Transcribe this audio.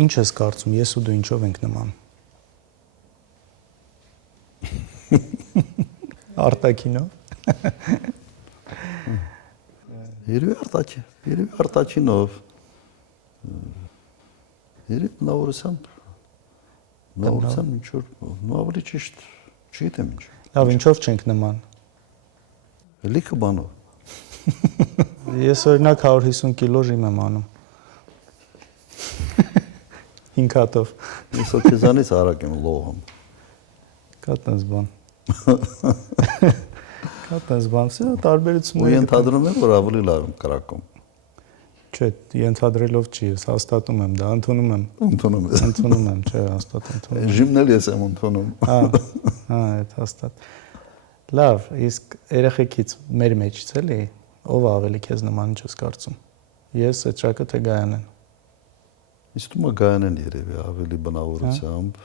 Ինչ ես կարծում, ես ու դու ինչով ենք նման։ Արտակինով։ Երևի արտակինով։ Երևի բնավորությամբ ինչ որ ավելի ճիշտ չգիտեմ ինչ։ Լավ, ինչով չենք նման։ Լիքը բանով։ Ես օրինակ 150 կիլո ժիմ եմ անում։ 5 հատով։ Ես քեզանից արագ եմ լողում։ Կա տես բան։ Կա տես բան, սա տարբերություններ։ Ու ենթադրում եմ, որ ավելի լավ եմ կրակում։ Չէ, ենթադրելով չի, ես հաստատում եմ, դա ընդունում եմ։ Ընդունում ես։ Ընդունում եմ, չէ, հաստատ ընդունում եմ։ Ժիմն էլ ես եմ ընդունում։ Այդ հաստատ։ Լավ, իսկ երեխեքից մեր մեջից էլի, ով ավելի քեզ նման ինչ ես կարծում։ Ես, Էջակը, թե Գայանեն։ Իսկ դու Գայանեն երևի ավելի բնավորությամբ,